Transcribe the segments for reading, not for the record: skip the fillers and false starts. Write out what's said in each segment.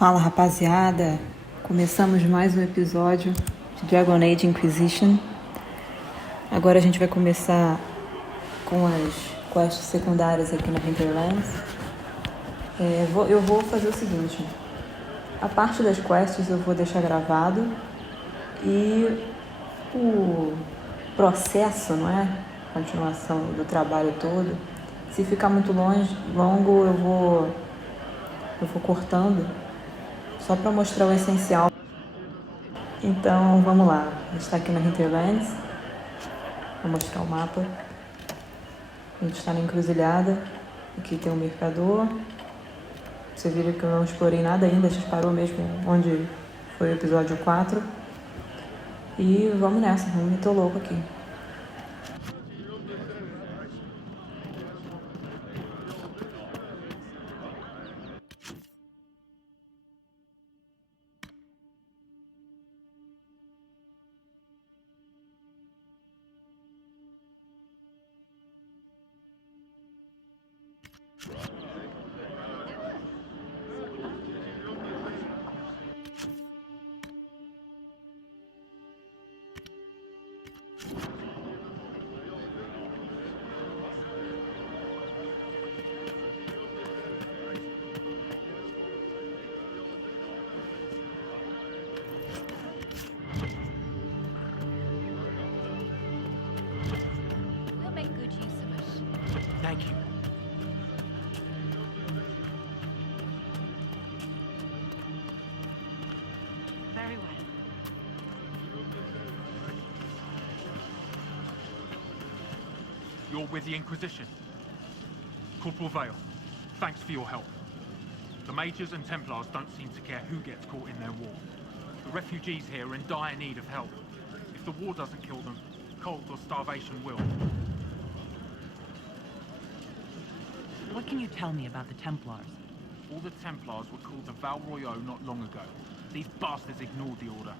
Fala, rapaziada, começamos mais um episódio de Dragon Age Inquisition. Agora a gente vai começar com as quests secundárias aqui na Hinterlands. Eu vou fazer o seguinte: a parte das quests eu vou deixar gravado e o processo, não é? Continuação do trabalho todo. Se ficar muito longo, eu vou cortando, só para mostrar o essencial. Então, vamos lá. A gente está aqui na Hinterlands. Vou mostrar o mapa. A gente está na Encruzilhada. Aqui tem um mercador. Você viram que eu não explorei nada ainda. A gente parou mesmo onde foi o episódio 4. E vamos nessa. Vamos meter o louco aqui. Thank you. Very well. You're with the Inquisition. Corporal Vale, thanks for your help. The Mages and Templars don't seem to care who gets caught in their war. The refugees here are in dire need of help. If the war doesn't kill them, cold or starvation will. What can you tell me about the Templars? All the Templars were called to Val Royeaux not long ago. These bastards ignored the order.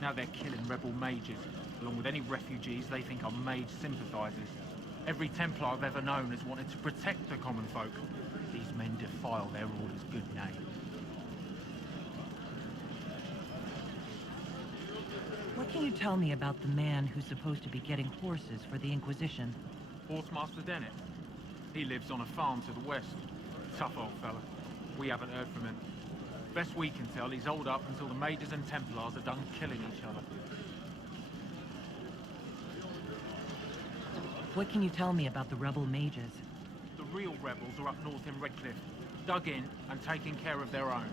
Now they're killing rebel mages, along with any refugees they think are mage sympathizers. Every Templar I've ever known has wanted to protect the common folk. These men defile their order's good name. What can you tell me about the man who's supposed to be getting horses for the Inquisition? Horsemaster Dennett. He lives on a farm to the west. Tough old fella. We haven't heard from him. Best we can tell, he's holed up until the Mages and Templars are done killing each other. What can you tell me about the rebel mages? The real rebels are up north in Redcliffe, dug in and taking care of their own.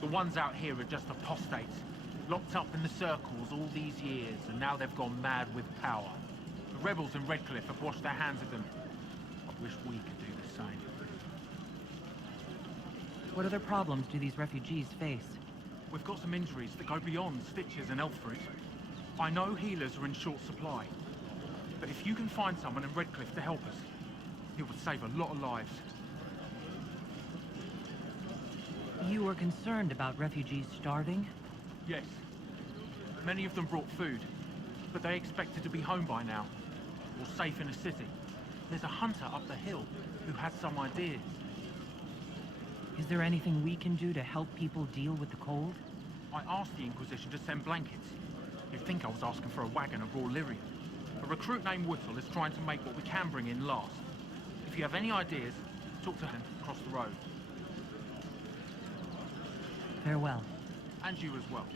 The ones out here are just apostates, locked up in the circles all these years, and now they've gone mad with power. The rebels in Redcliffe have washed their hands of them. I wish we could do the same. What other problems do these refugees face? We've got some injuries that go beyond stitches and elf fruit. I know healers are in short supply, but if you can find someone in Redcliffe to help us, it would save a lot of lives. You are concerned about refugees starving? Yes. Many of them brought food, but they expected to be home by now, or safe in a city. There's a hunter up the hill who has some ideas. Is there anything we can do to help people deal with the cold? I asked the Inquisition to send blankets. You'd think I was asking for a wagon of raw lyrium. A recruit named Whittle is trying to make what we can bring in last. If you have any ideas, talk to him across the road. Farewell. And you as well.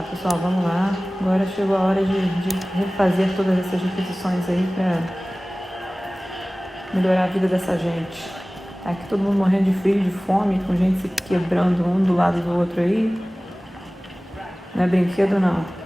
Tá, pessoal, vamos lá. Agora chegou a hora de refazer todas essas requisições aí pra melhorar a vida dessa gente. Tá aqui todo mundo morrendo de frio, de fome, com gente se quebrando um do lado do outro aí. Não é brinquedo, não.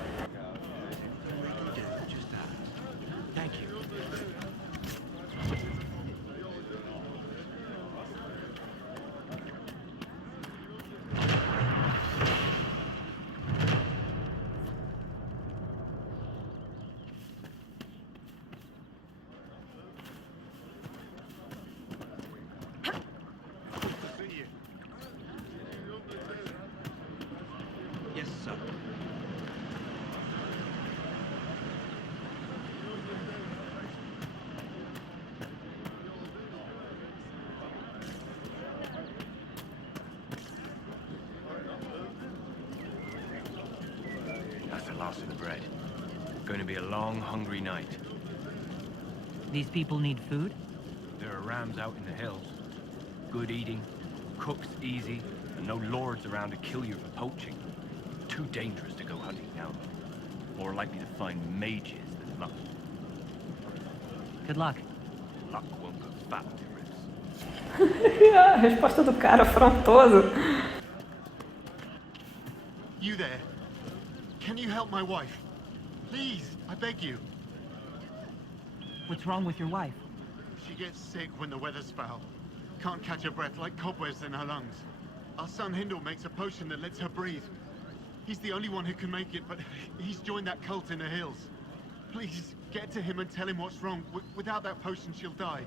Yes, sir. That's the last of the bread. Going to be a long, hungry night. These people need food? There are rams out in the hills. Good eating, cooks easy, and no lords around to kill you for poaching. Too dangerous to go hunting now. More likely to find mages than luck. Good luck. Luck won't go fat with your ribs. A resposta do cara afrontoso. You there? Can you help my wife? Please, I beg you. What's wrong with your wife? She gets sick when the weather's foul. Can't catch her breath like cobwebs in her lungs. Our son Hindle makes a potion that lets her breathe. He's the only one who can make it, but he's joined that cult in the hills. Please, get to him and tell him what's wrong. Without that potion, she'll die.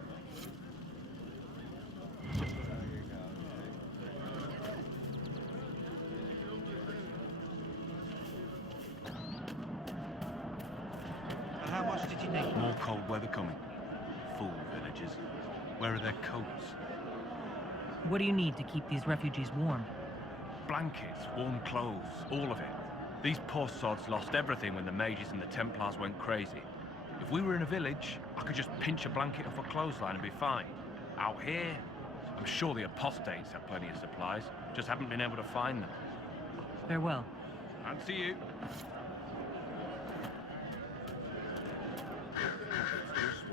How much did you need? More cold weather coming. Fool villagers. Where are their coats? What do you need to keep these refugees warm? Blankets, warm clothes, all of it. These poor sods lost everything when the mages and the Templars went crazy. If we were in a village, I could just pinch a blanket off a clothesline and be fine. Out here, I'm sure the apostates have plenty of supplies, just haven't been able to find them. Farewell. And see you.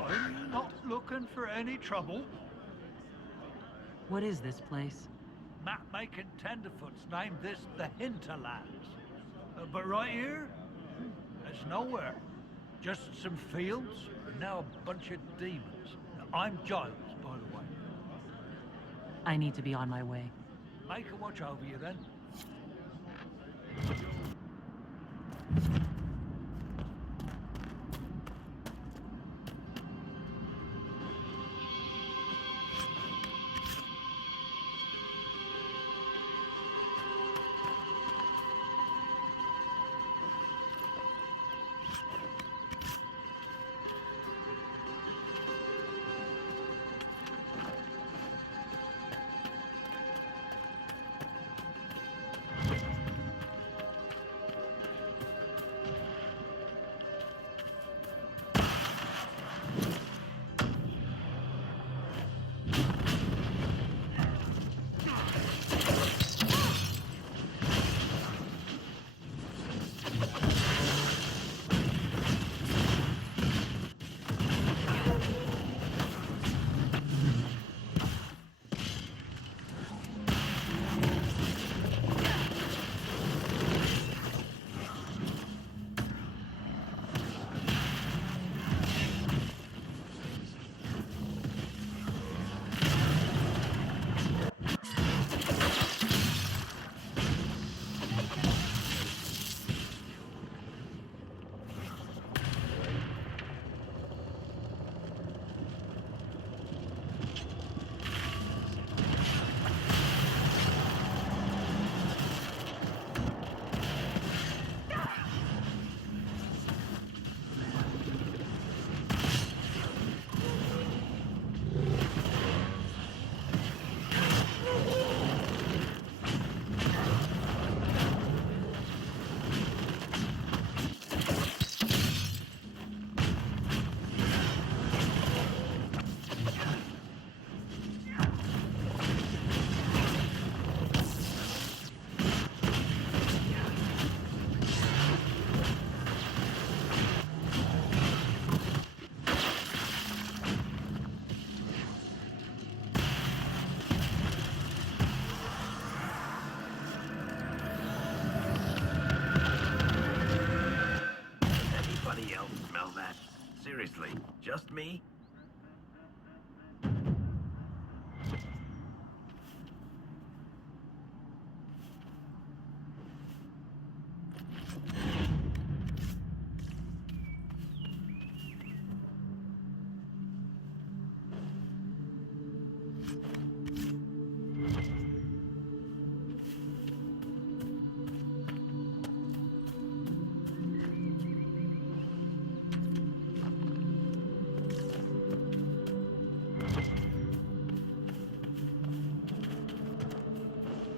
I'm not looking for any trouble. What is this place? Map-making tenderfoots named this the Hinterlands. But right here, it's nowhere. Just some fields, and now a bunch of demons. I'm Giles, by the way. I need to be on my way. Make a watch over you then. Seriously, just me?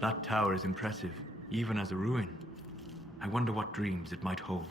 That tower is impressive, even as a ruin. I wonder what dreams it might hold.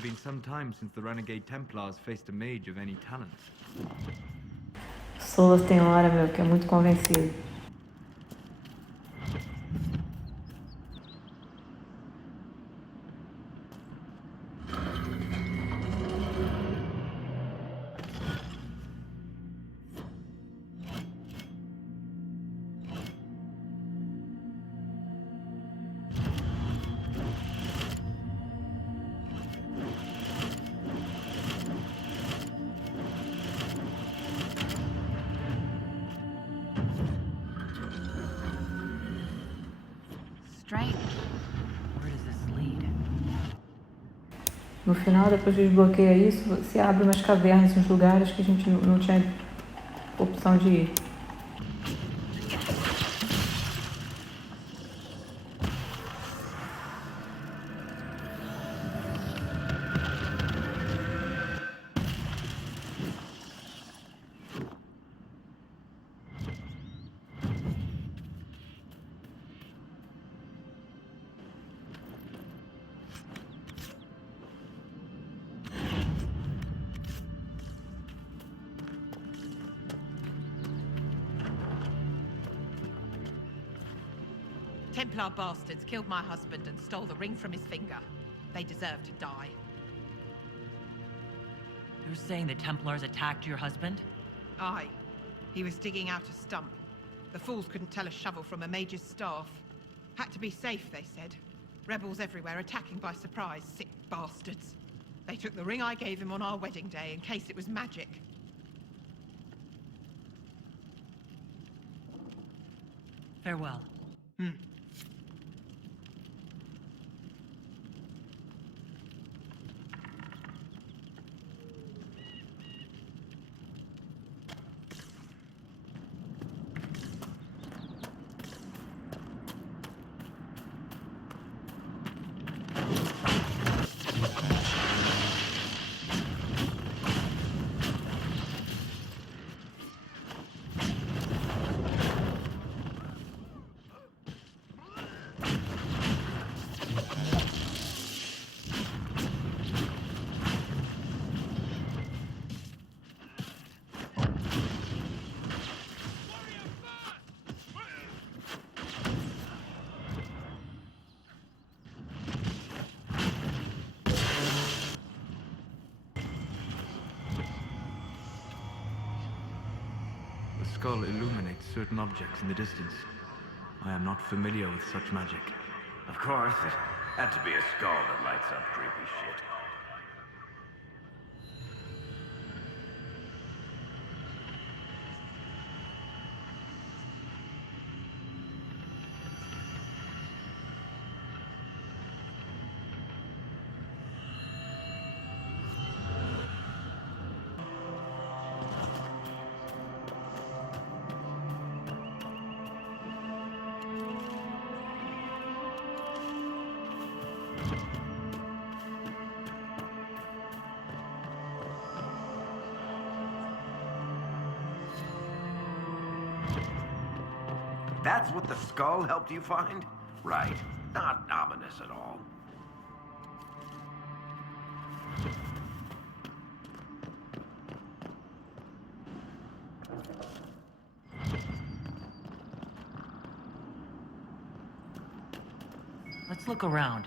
Been some time since the renegade Templars faced a mage of any talent. Solas tem hora, meu, que é muito convencido. Strange. Where does this lead? No final, depois que desbloqueia isso, você abre umas cavernas, uns lugares que a gente não tinha opção de ir. Templar bastards killed my husband and stole the ring from his finger. They deserve to die. You're saying the Templars attacked your husband? Aye. He was digging out a stump. The fools couldn't tell a shovel from a mage's staff. Had to be safe, they said. Rebels everywhere attacking by surprise, sick bastards. They took the ring I gave him on our wedding day in case it was magic. Farewell. skull illuminates certain objects in the distance. I am not familiar with such magic. Of course, it had to be a skull that lights up creepy shit. That's what the skull helped you find? Right. Not ominous at all. Let's look around.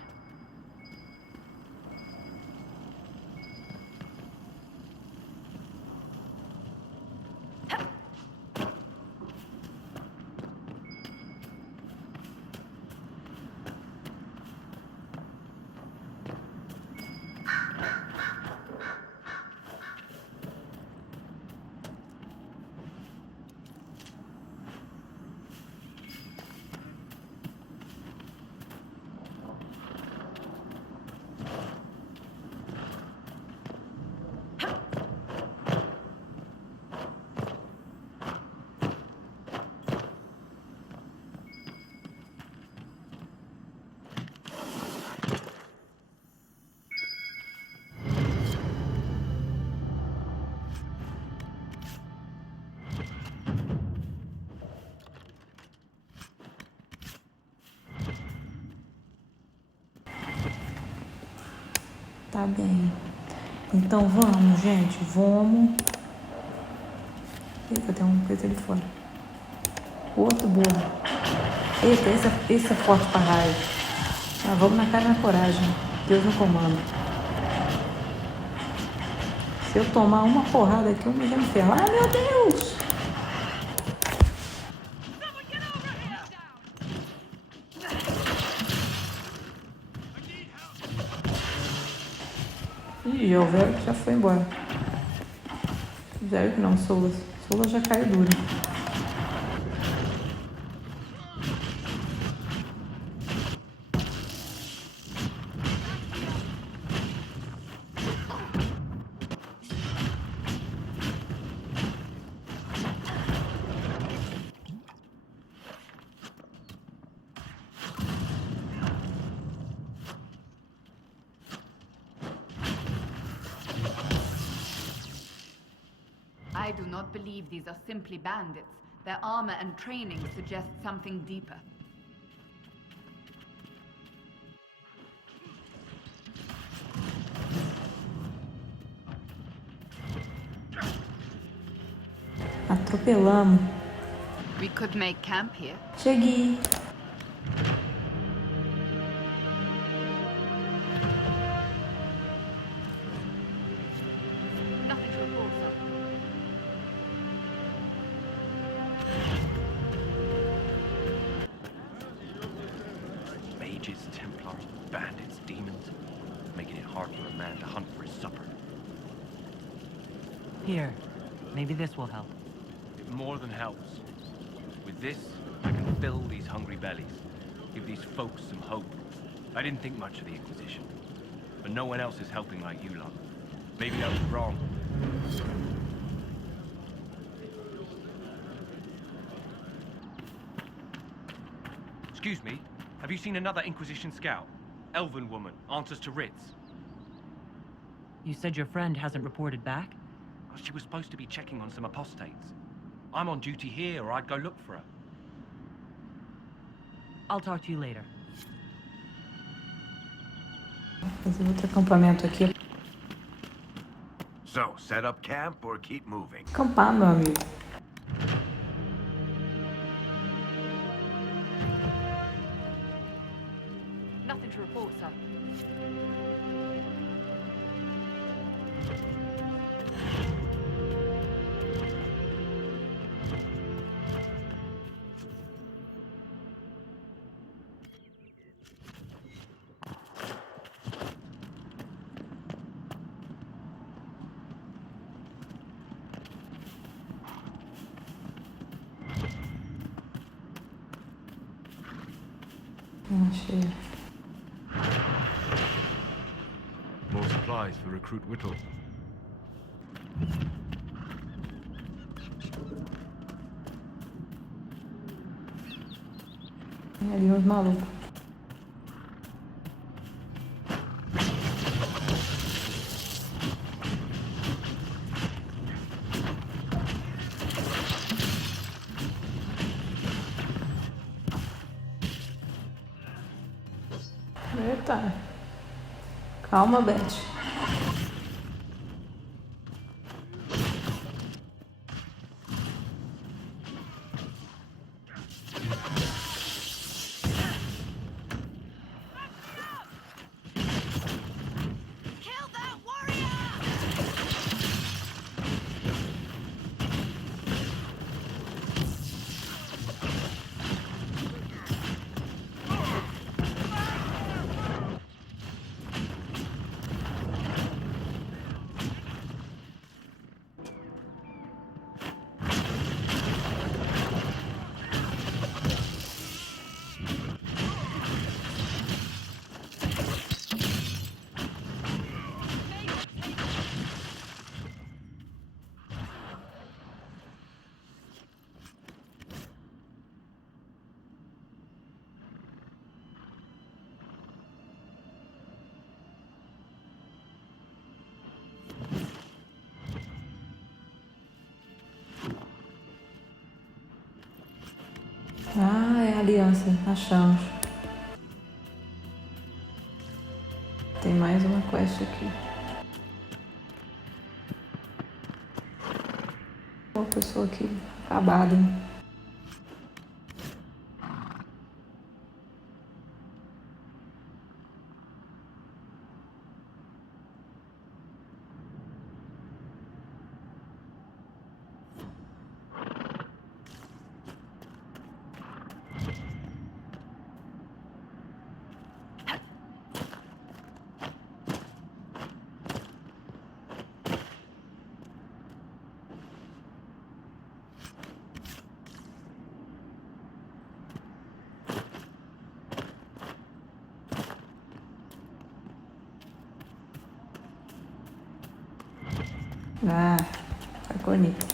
Tá bem. Então vamos, gente. Vamos. Eita, tem uma coisa ali fora. Outro burro. Eita, esse é forte pra raio. Ah, vamos na cara e na coragem. Deus no comando. Se eu tomar uma porrada aqui, eu me já me ferro. Ah, meu Deus! Ih, o velho já foi embora. Velho que não, Solas. Solas já caiu duro. I do not believe these are simply bandits. Their armor and training suggest something deeper. Atropelamos. We could make camp here. Cheguei. Nothing to report, sir. Mages, Templars, bandits, demons, making it hard for a man to hunt for his supper. Here. Maybe this will help. It more than helps. With this, I can fill these hungry bellies, give these folks some hope. I didn't think much of the Inquisition, but no one else is helping like you lot. Maybe I was wrong. Excuse me, have you seen another Inquisition scout? Elven woman, answers to writs. You said your friend hasn't reported back? She was supposed to be checking on some apostates. I'm on duty here, or I'd go look for her. I'll talk to you later. Fazer outro acampamento aqui. So, set up camp or keep moving? Acampar, meu amigo. Nothing to report, sir. Achei. More supplies for Recruit Whittle. Tem ali uns malucos. Eita. Calma, Beth. Ah, é a aliança. Achamos. Tem mais uma quest aqui. Uma pessoa aqui acabada, hein? Ah, tá bonito.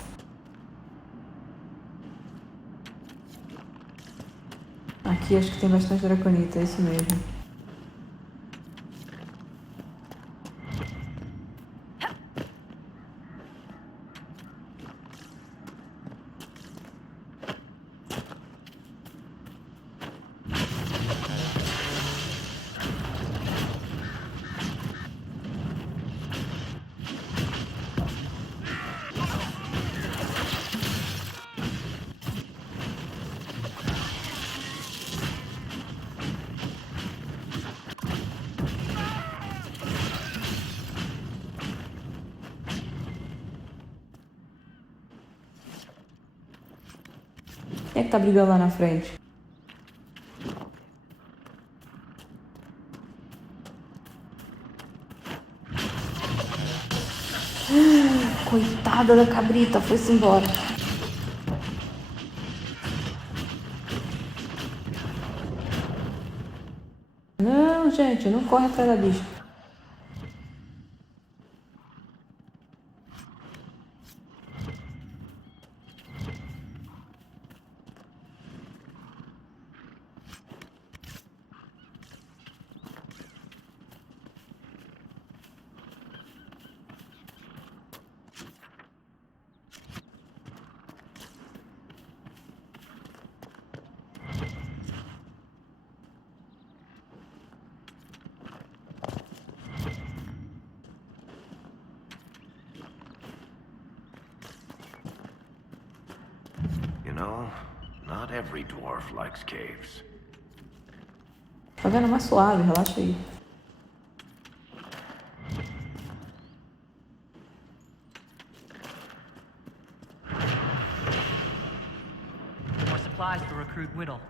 Aqui acho que tem bastante draconita, é isso mesmo. Quem é que tá brigando lá na frente? Coitada da cabrita, foi-se embora. Não, gente, não corre atrás da bicha. You know, not every dwarf likes caves. Tá vendo? Mais suave, relaxa aí. More supplies for Recruit Whittle.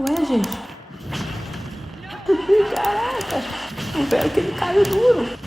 Ué, gente. Caraca! O velho que ele caiu duro.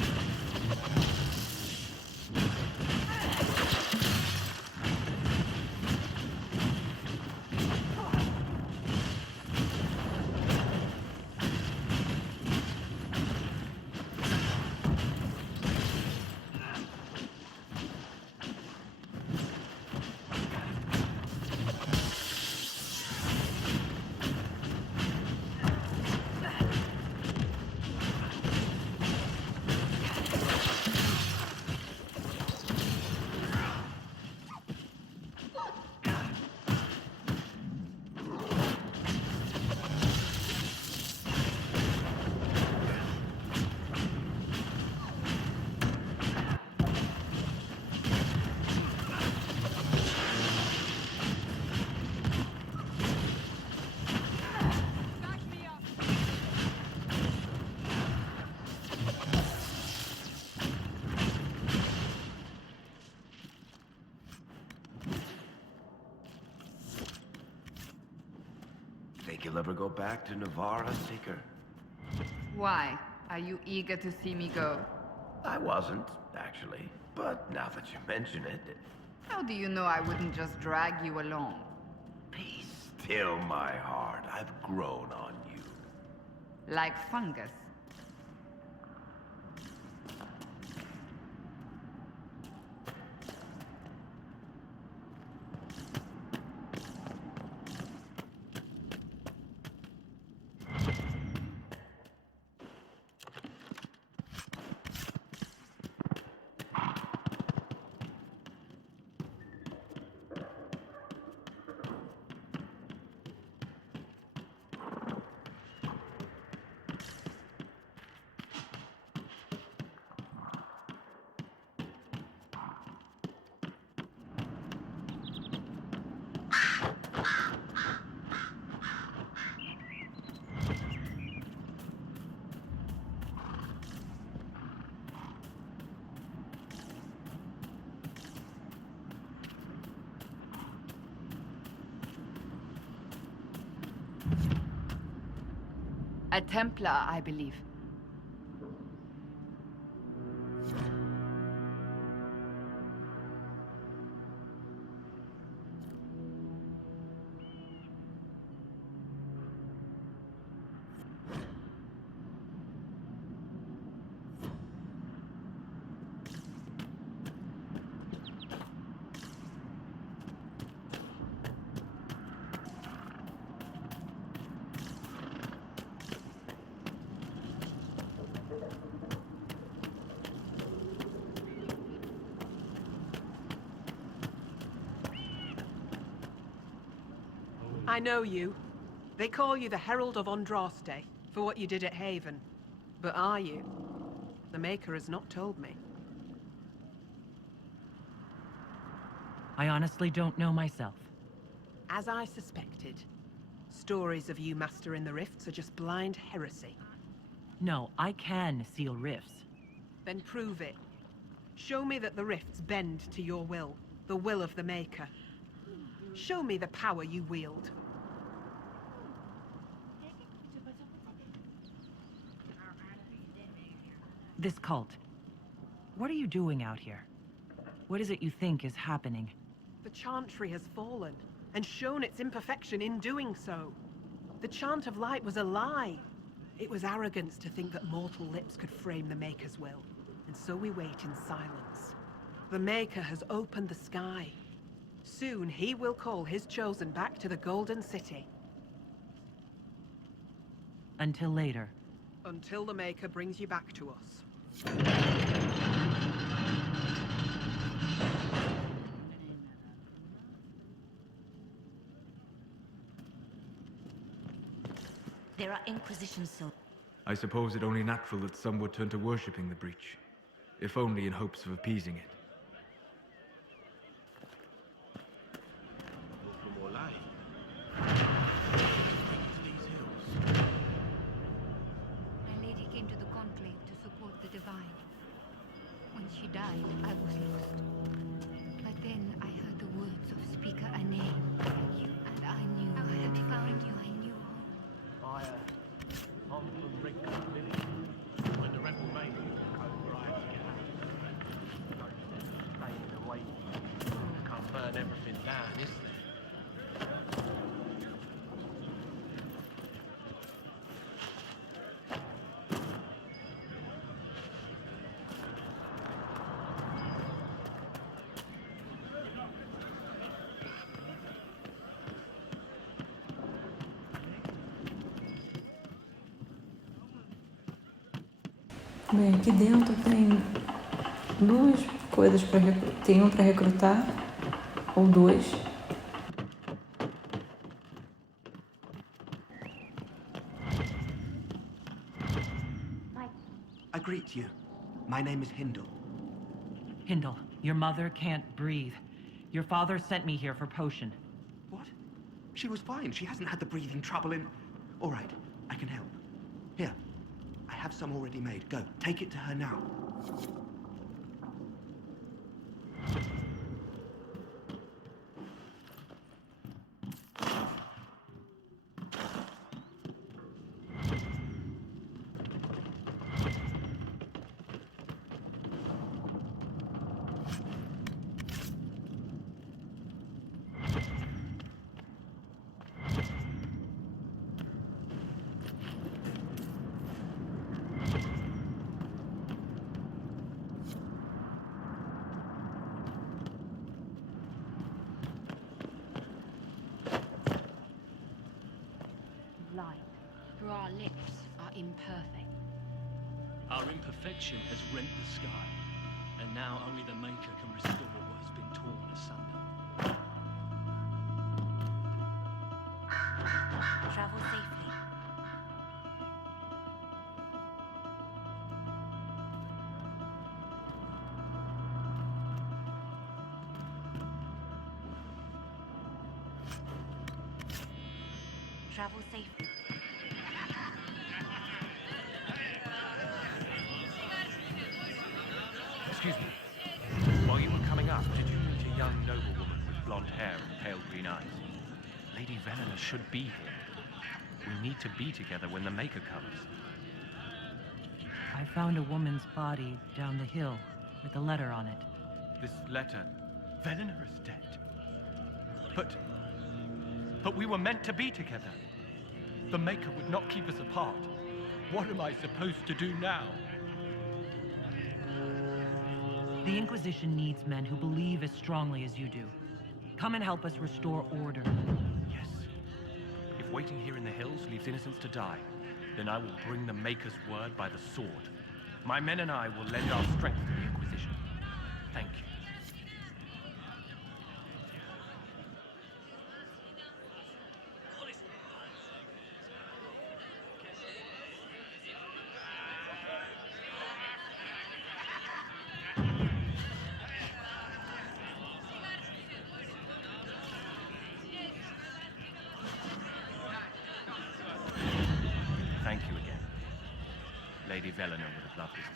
Think you'll ever go back to Navarra, Seeker? Why? Are you eager to see me go? I wasn't, actually. But now that you mention it... How do you know I wouldn't just drag you along? Be still, my heart. I've grown on you. Like fungus. A Templar, I believe. I know you. They call you the Herald of Andraste for what you did at Haven. But are you? The Maker has not told me. I honestly don't know myself. As I suspected, stories of you mastering the rifts are just blind heresy. No, I can seal rifts. Then prove it. Show me that the rifts bend to your will, the will of the Maker. Show me the power you wield. This cult. What are you doing out here? What is it you think is happening? The Chantry has fallen, and shown its imperfection in doing so. The Chant of Light was a lie. It was arrogance to think that mortal lips could frame the Maker's will. And so we wait in silence. The Maker has opened the sky. Soon he will call his chosen back to the Golden City. Until later. Until the Maker brings you back to us. There are Inquisition soldiers. I suppose it only natural that some would turn to worshipping the breach, if only in hopes of appeasing it. My lady came to the conclave to support the divine. When she died, I was lost. But then I heard the words of Speaker Ane. And I knew I had found you. I knew home. Bem, aqui dentro tem duas coisas para recrutar. Tem um para recrutar, ou dois. I greet you. My name is Hindle. Hindle, your mother can't breathe. Your father sent me here for potion. What? She was fine. She hasn't had the breathing trouble in... All right, I can help. Here, I have some already made. Go, take it to her now. Light through our lips are imperfect. Our imperfection has rent the sky, and now only the Maker can restore what has been torn asunder. Travel safely. Travel safely. Excuse me. While you were coming up, did you meet a young noblewoman with blonde hair and pale green eyes? Lady Velena should be here. We need to be together when the Maker comes. I found a woman's body down the hill with a letter on it. This letter... Velena is dead. But we were meant to be together. The Maker would not keep us apart. What am I supposed to do now? The Inquisition needs men who believe as strongly as you do. Come and help us restore order. Yes. If waiting here in the hills leaves innocents to die, then I will bring the Maker's word by the sword. My men and I will lend our strength to the Inquisition. Thank you. Thank you again. Lady Velena would have loved this place.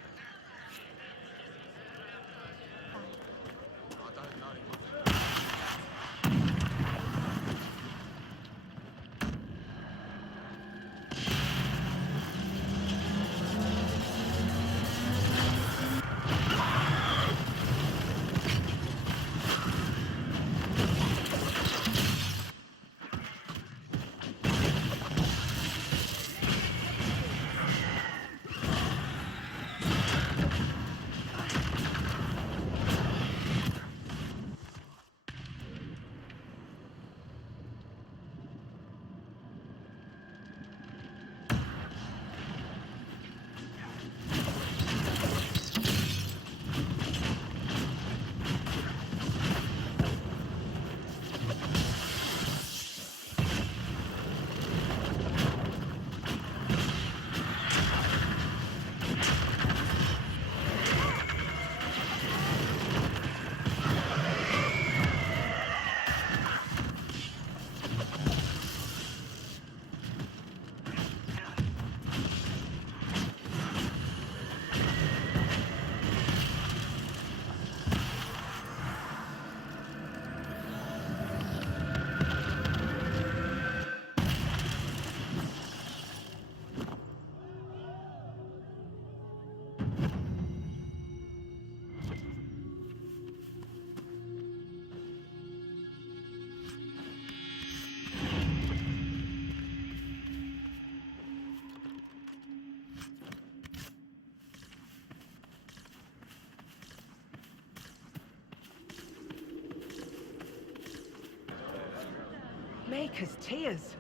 Maker's tears.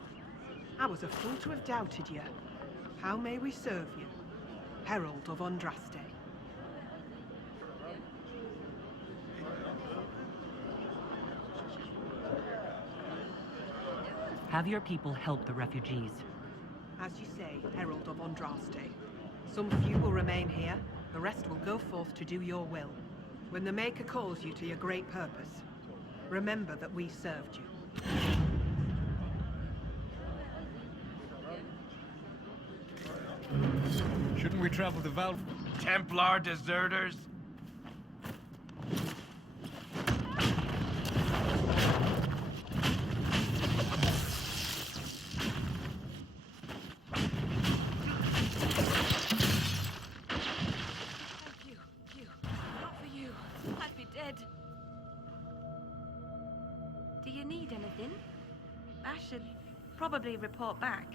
I was a fool to have doubted you. How may we serve you? Herald of Andraste. Have your people help the refugees. As you say, Herald of Andraste. Some few will remain here, the rest will go forth to do your will. When the Maker calls you to your great purpose, remember that we served you. Shouldn't we travel to Val... Templar deserters? Do you need anything? I should probably report back.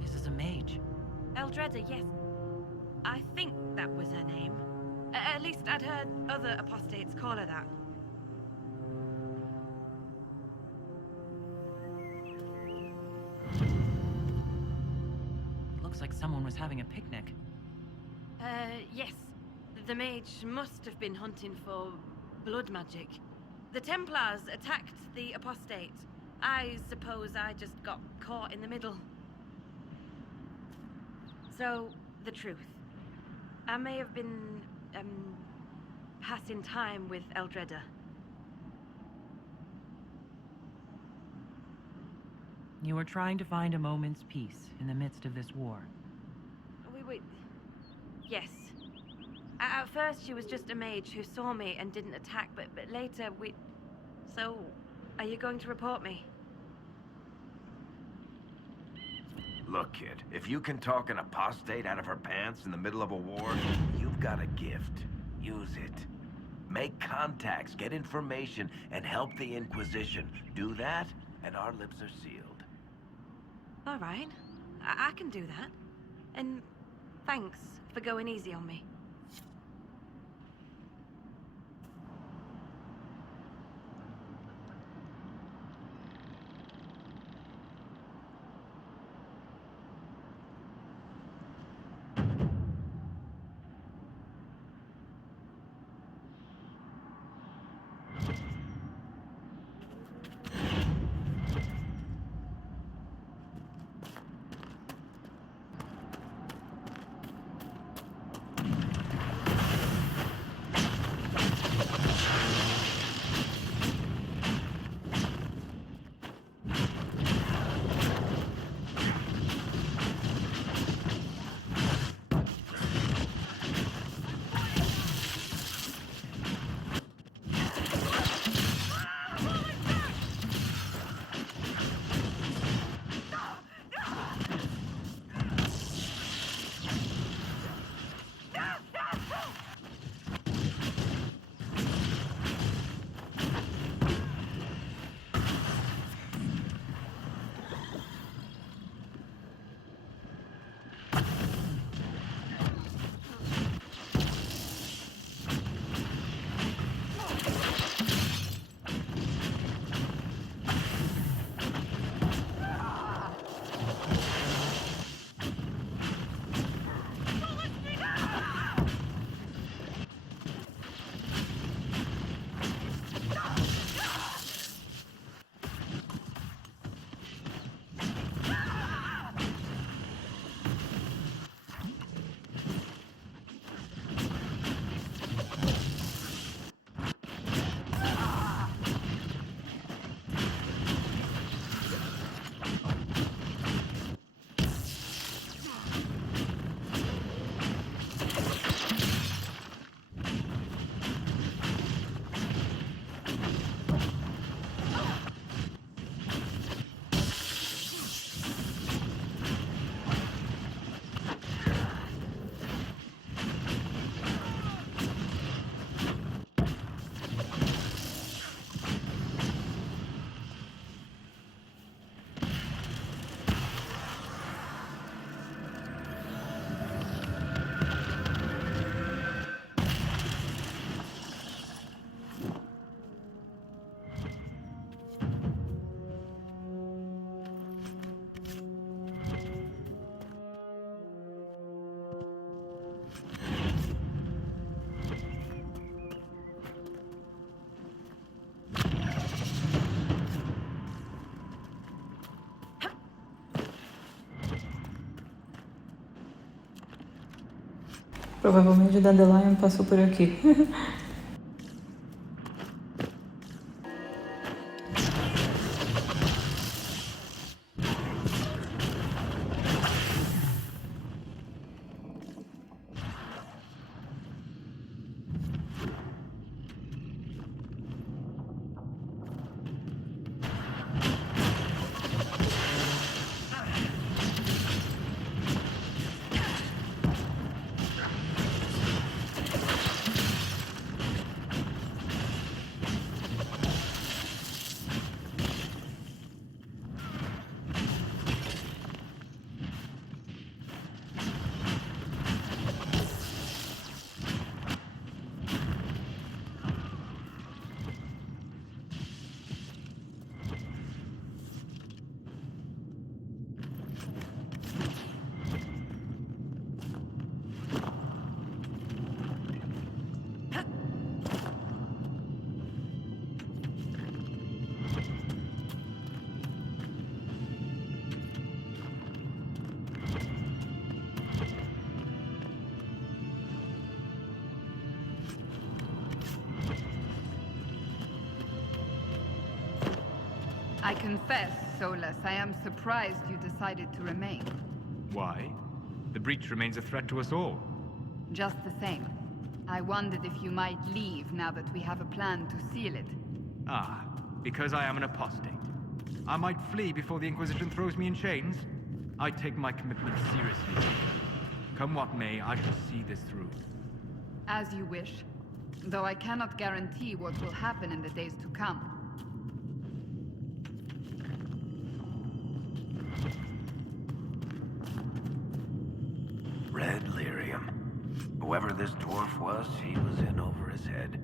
This is a mage. Eldreda, yes. I think that was her name. At least I'd heard other apostates call her that. Looks like someone was having a picnic. Yes. The mage must have been hunting for blood magic. The Templars attacked the apostate. I suppose I just got caught in the middle. So, the truth. I may have been, passing time with Eldreda. You were trying to find a moment's peace in the midst of this war. Yes. At first, she was just a mage who saw me and didn't attack, but later we... So, are you going to report me? Look, kid, if you can talk an apostate out of her pants in the middle of a war, you've got a gift. Use it. Make contacts, get information, and help the Inquisition. Do that, and our lips are sealed. All right. I can do that. And thanks for going easy on me. Provavelmente o Dandelion passou por aqui. I confess, Solus, I am surprised you decided to remain. Why? The breach remains a threat to us all. Just the same. I wondered if you might leave now that we have a plan to seal it. Ah, because I am an apostate. I might flee before the Inquisition throws me in chains. I take my commitment seriously. Come what may, I shall see this through. As you wish. Though I cannot guarantee what will happen in the days to come. Red lyrium. Whoever this dwarf was, he was in over his head.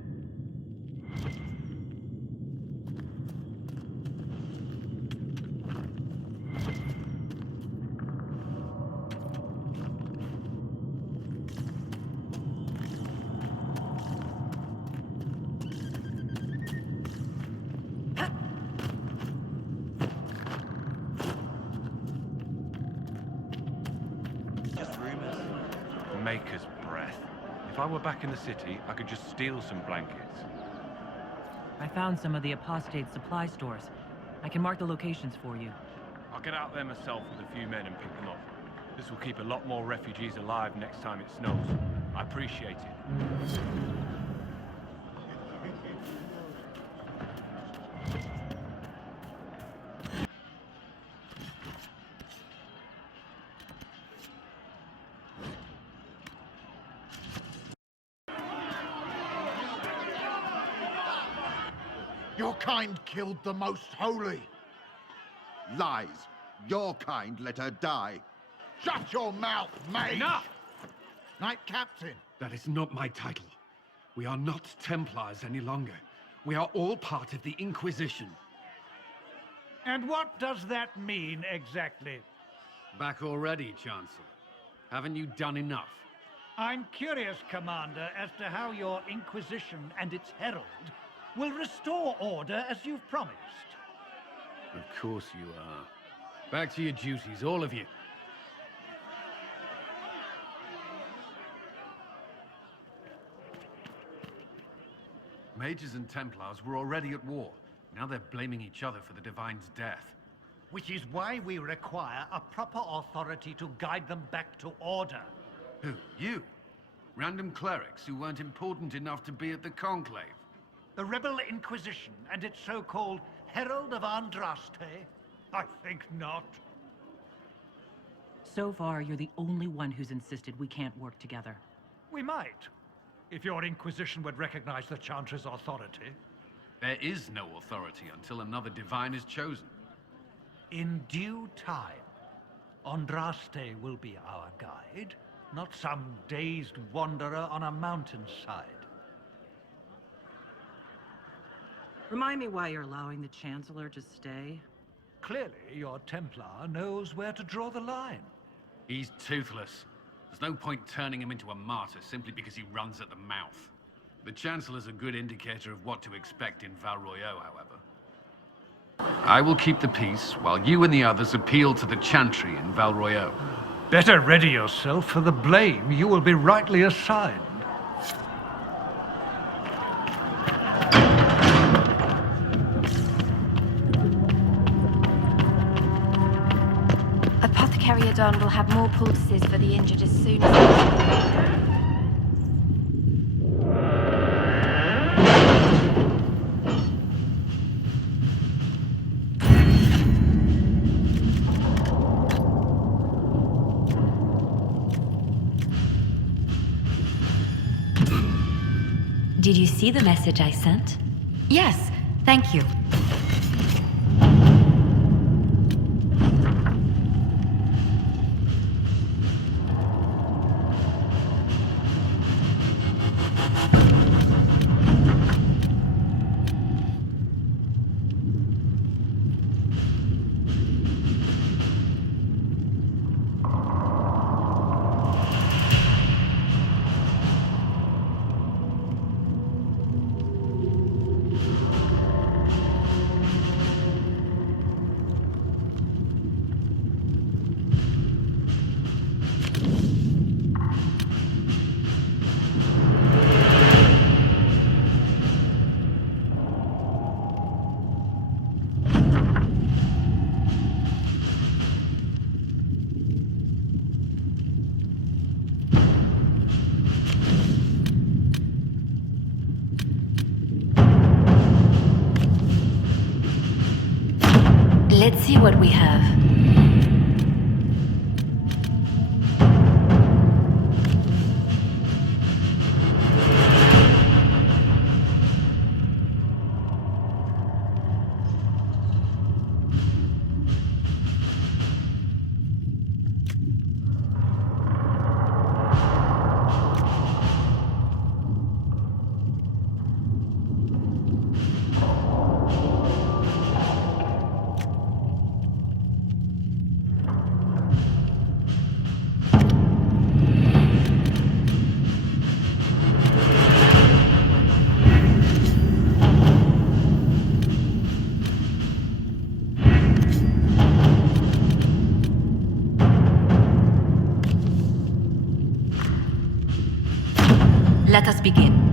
Maker's breath. If I were back in the city, I could just steal some blankets. I found some of the apostate supply stores. I can mark the locations for you. I'll get out there myself with a few men and pick them up. This will keep a lot more refugees alive next time it snows. I appreciate it. Your kind killed the most holy. Lies. Your kind let her die. Shut your mouth, mate! Enough! Knight Captain. That is not my title. We are not Templars any longer. We are all part of the Inquisition. And what does that mean, exactly? Back already, Chancellor. Haven't you done enough? I'm curious, Commander, as to how your Inquisition and its herald will restore order as you've promised. Of course you are. Back to your duties, all of you. Mages and Templars were already at war. Now they're blaming each other for the Divine's death. Which is why we require a proper authority to guide them back to order. Who? You? Random clerics who weren't important enough to be at the Conclave? The Rebel Inquisition and its so-called Herald of Andraste? I think not. So far, you're the only one who's insisted we can't work together. We might, if your Inquisition would recognize the Chantry's authority. There is no authority until another Divine is chosen. In due time, Andraste will be our guide, not some dazed wanderer on a mountainside. Remind me why you're allowing the Chancellor to stay? Clearly, your Templar knows where to draw the line. He's toothless. There's no point turning him into a martyr simply because he runs at the mouth. The Chancellor's a good indicator of what to expect in Val Royeaux, however. I will keep the peace while you and the others appeal to the Chantry in Val Royeaux. Better ready yourself for the blame you will be rightly assigned. Apothecary Adon will have more poultices for the injured as soon as... Did you see the message I sent? Yes, thank you. Let's see what we have. Let us begin.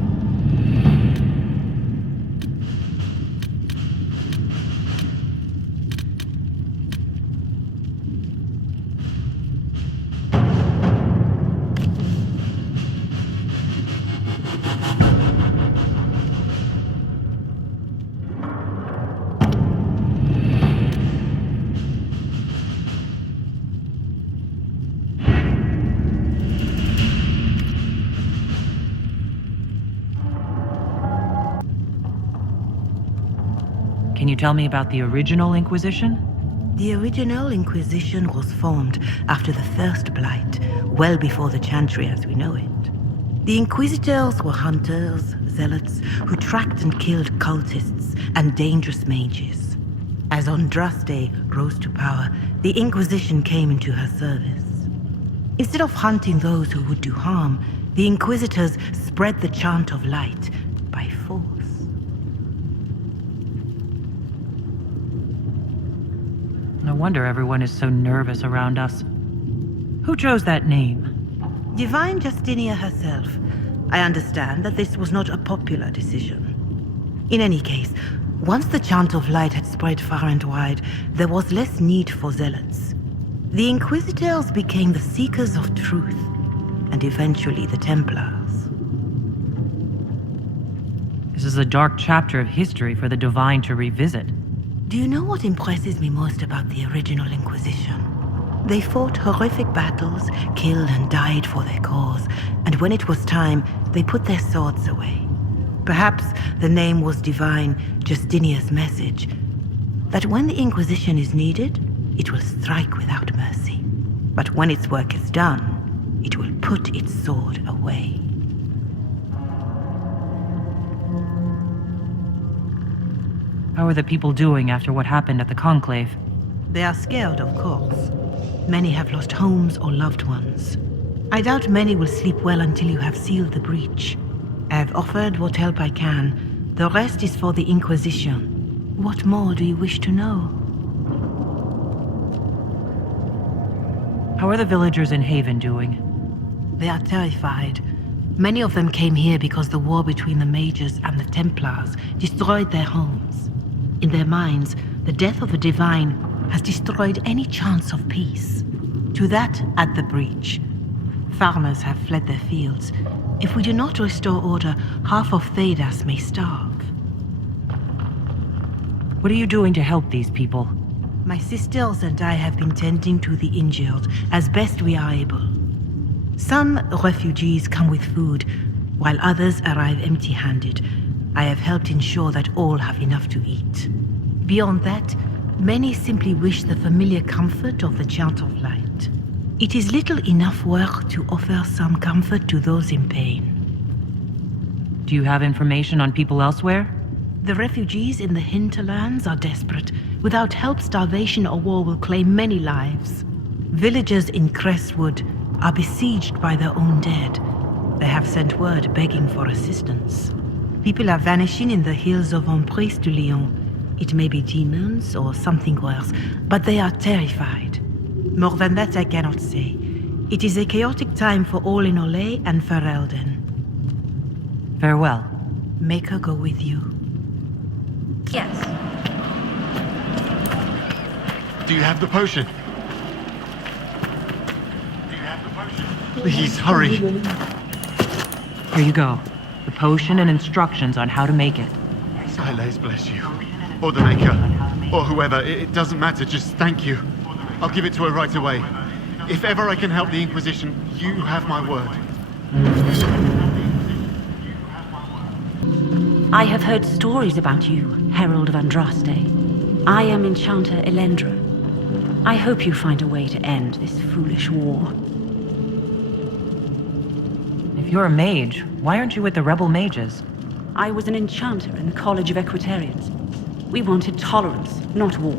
Can you tell me about the original Inquisition? The original Inquisition was formed after the First Blight, well before the Chantry as we know it. The Inquisitors were hunters, zealots, who tracked and killed cultists and dangerous mages. As Andraste rose to power, the Inquisition came into her service. Instead of hunting those who would do harm, the Inquisitors spread the chant of light by force. No wonder everyone is so nervous around us. Who chose that name? Divine Justinia herself. I understand that this was not a popular decision. In any case, once the chant of light had spread far and wide, there was less need for zealots. The Inquisitors became the seekers of truth, and eventually the Templars. This is a dark chapter of history for the Divine to revisit. Do you know what impresses me most about the original Inquisition? They fought horrific battles, killed and died for their cause, and when it was time, they put their swords away. Perhaps the name was Divine Justinia's message, that when the Inquisition is needed, it will strike without mercy. But when its work is done, it will put its sword away. How are the people doing after what happened at the Conclave? They are scared, of course. Many have lost homes or loved ones. I doubt many will sleep well until you have sealed the breach. I have offered what help I can. The rest is for the Inquisition. What more do you wish to know? How are the villagers in Haven doing? They are terrified. Many of them came here because the war between the Mages and the Templars destroyed their homes. In their minds, the death of the Divine has destroyed any chance of peace. To that, add the breach. Farmers have fled their fields. If we do not restore order, half of Thedas may starve. What are you doing to help these people? My sisters and I have been tending to the injured as best we are able. Some refugees come with food, while others arrive empty-handed. I have helped ensure that all have enough to eat. Beyond that, many simply wish the familiar comfort of the Chant of Light. It is little enough work to offer some comfort to those in pain. Do you have information on people elsewhere? The refugees in the Hinterlands are desperate. Without help, starvation or war will claim many lives. Villagers in Crestwood are besieged by their own dead. They have sent word begging for assistance. People are vanishing in the hills of Emprise du Lion. It may be demons or something worse, but they are terrified. More than that I cannot say. It is a chaotic time for all in Olay and Ferelden. Farewell. Make her go with you. Yes. Do you have the potion? Please, hurry. Here you go. The potion and instructions on how to make it. Silas bless you. Or the Maker. Or whoever. It doesn't matter. Just thank you. I'll give it to her right away. If ever I can help the Inquisition, you have my word. I have heard stories about you, Herald of Andraste. I am Enchanter Elendra. I hope you find a way to end this foolish war. If you're a mage, why aren't you with the rebel mages? I was an enchanter in the College of Equitarians. We wanted tolerance, not war.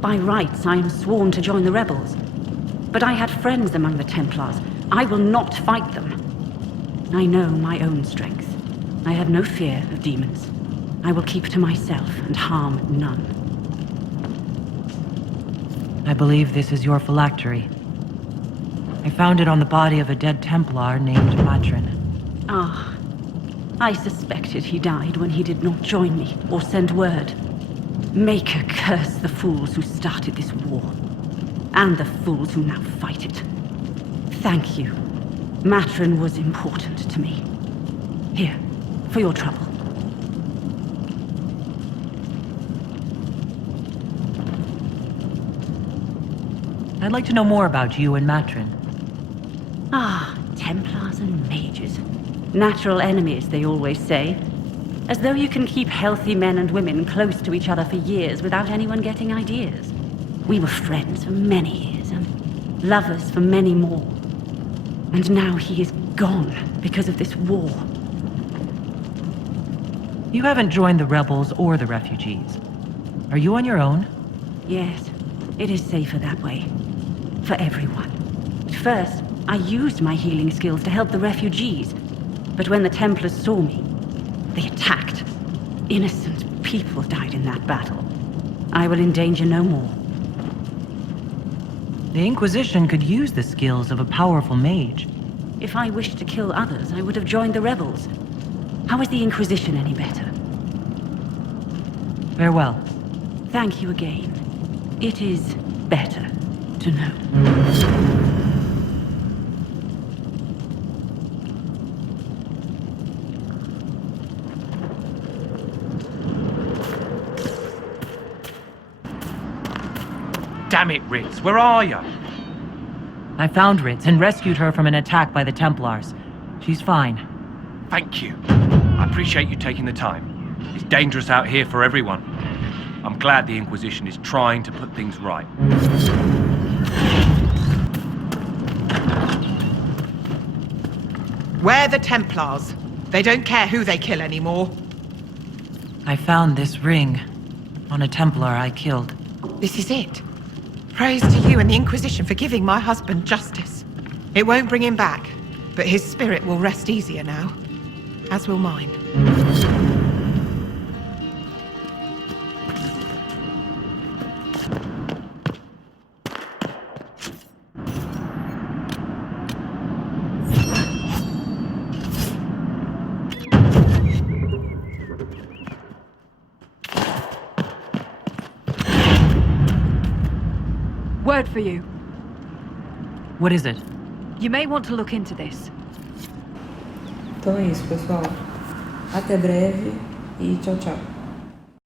By rights, I am sworn to join the rebels. But I had friends among the Templars. I will not fight them. I know my own strength. I have no fear of demons. I will keep to myself and harm none. I believe this is your phylactery. I found it on the body of a dead Templar named Matrin. Ah, I suspected he died when he did not join me or send word. Maker curse the fools who started this war, and the fools who now fight it. Thank you. Matrin was important to me. Here, for your trouble. I'd like to know more about you and Matrin. Ah, Templars and mages. Natural enemies, they always say. As though you can keep healthy men and women close to each other for years without anyone getting ideas. We were friends for many years, and lovers for many more. And now he is gone because of this war. You haven't joined the rebels or the refugees. Are you on your own? Yes, it is safer that way. For everyone. At first, I used my healing skills to help the refugees. But when the Templars saw me, they attacked. Innocent people died in that battle. I will endanger no more. The Inquisition could use the skills of a powerful mage. If I wished to kill others, I would have joined the rebels. How is the Inquisition any better? Farewell. Thank you again. It is better to know. Damn it, Ritz, where are you? I found Ritz and rescued her from an attack by the Templars. She's fine. Thank you. I appreciate you taking the time. It's dangerous out here for everyone. I'm glad the Inquisition is trying to put things right. We're the Templars. They don't care who they kill anymore. I found this ring on a Templar I killed. This is it. Praise to you and the Inquisition for giving my husband justice. It won't bring him back, but his spirit will rest easier now. As will mine. Word for you. What is it? You may want to look into this. Então é isso, pessoal. Até breve e tchau, tchau.